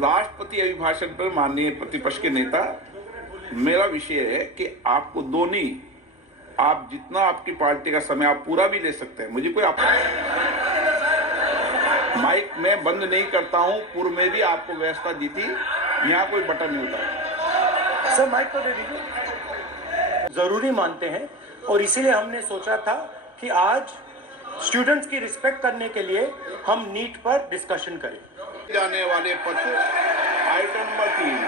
राष्ट्रपति अभिभाषण पर माननीय प्रतिपक्ष के नेता, मेरा विषय है कि आपको दोनों, आप जितना आपकी पार्टी का समय आप पूरा भी ले सकते हैं। मुझे कोई आप माइक मैं बंद नहीं करता हूँ, पूर्व में भी आपको व्यवस्था दी थी, यहाँ कोई बटन नहीं होता। सर, माइक को दे दीजिए। ज़रूरी मानते हैं, और इसीलिए हमने सोचा था कि आज स्टूडेंट्स की रिस्पेक्ट करने के लिए हम नीट पर डिस्कशन करें। जाने वाले पत्र आइटम नंबर तीन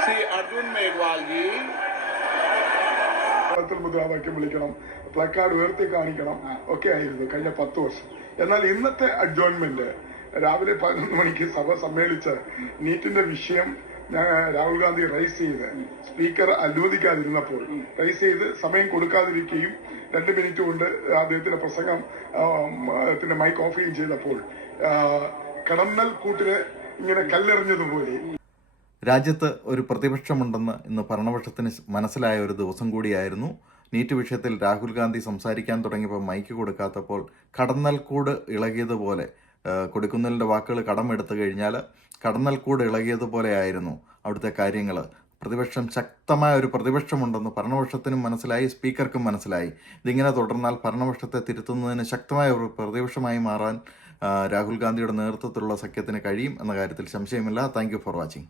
श्री अर्जुन मेघवाल जी കേരളത്തിൽ മുദ്രാവാക്യം വിളിക്കണം പ്ലക്കാർഡ് ഉയർത്തി കാണിക്കണം ഒക്കെ ആയിരുന്നു കഴിഞ്ഞ പത്ത് വർഷം എന്നാൽ ഇന്നത്തെ അഡ്ജോൺമെന്റ് രാവിലെ പതിനൊന്ന് മണിക്ക് സഭ സമ്മേളിച്ച് നീറ്റിന്റെ വിഷയം ഞാൻ രാഹുൽ ഗാന്ധി റൈസ് ചെയ്ത് സ്പീക്കർ അനുവദിക്കാതിരുന്നപ്പോൾ റൈസ് ചെയ്ത് സമയം കൊടുക്കാതിരിക്കുകയും രണ്ട് മിനിറ്റ് കൊണ്ട് അദ്ദേഹത്തിന്റെ പ്രസംഗം ആ, അദ്ദേഹത്തിന്റെ മൈക്ക് ഓഫ് ചെയ്യുകയും ചെയ്തപ്പോൾ ആ, കടന്നൽ കൂട്ടിലെ ഇങ്ങനെ കല്ലെറിഞ്ഞതുപോലെ. രാജ്യത്ത് ഒരു പ്രതിപക്ഷമുണ്ടെന്ന് ഇന്ന് ഭരണപക്ഷത്തിന് മനസ്സിലായ ഒരു ദിവസം കൂടിയായിരുന്നു. നീറ്റ് വിഷയത്തിൽ രാഹുൽ ഗാന്ധി സംസാരിക്കാൻ തുടങ്ങിയപ്പോൾ മൈക്ക് കൊടുക്കാത്തപ്പോൾ കടന്നൽക്കൂട് ഇളകിയതുപോലെ ആ, വാക്കുകൾ കടം എടുത്തു കഴിഞ്ഞാൽ കടന്നൽക്കൂട് ഇളകിയതുപോലെ ആയിരുന്നു അവിടുത്തെ കാര്യങ്ങൾ. പ്രതിപക്ഷം ശക്തമായ ഒരു പ്രതിപക്ഷമുണ്ടെന്ന് ഭരണപക്ഷത്തിനും മനസ്സിലായി സ്പീക്കർക്കും മനസ്സിലായി. ഇതിങ്ങനെ തുടർന്നാൽ ഭരണപക്ഷത്തെ തിരുത്തുന്നതിന് ശക്തമായ ഒരു പ്രതിപക്ഷമായി മാറാൻ രാഹുൽ ഗാന്ധിയുടെ നേതൃത്വത്തിലുള്ള സഖ്യത്തിന് കഴിയും എന്ന കാര്യത്തിൽ സംശയമില്ല. Thank for watching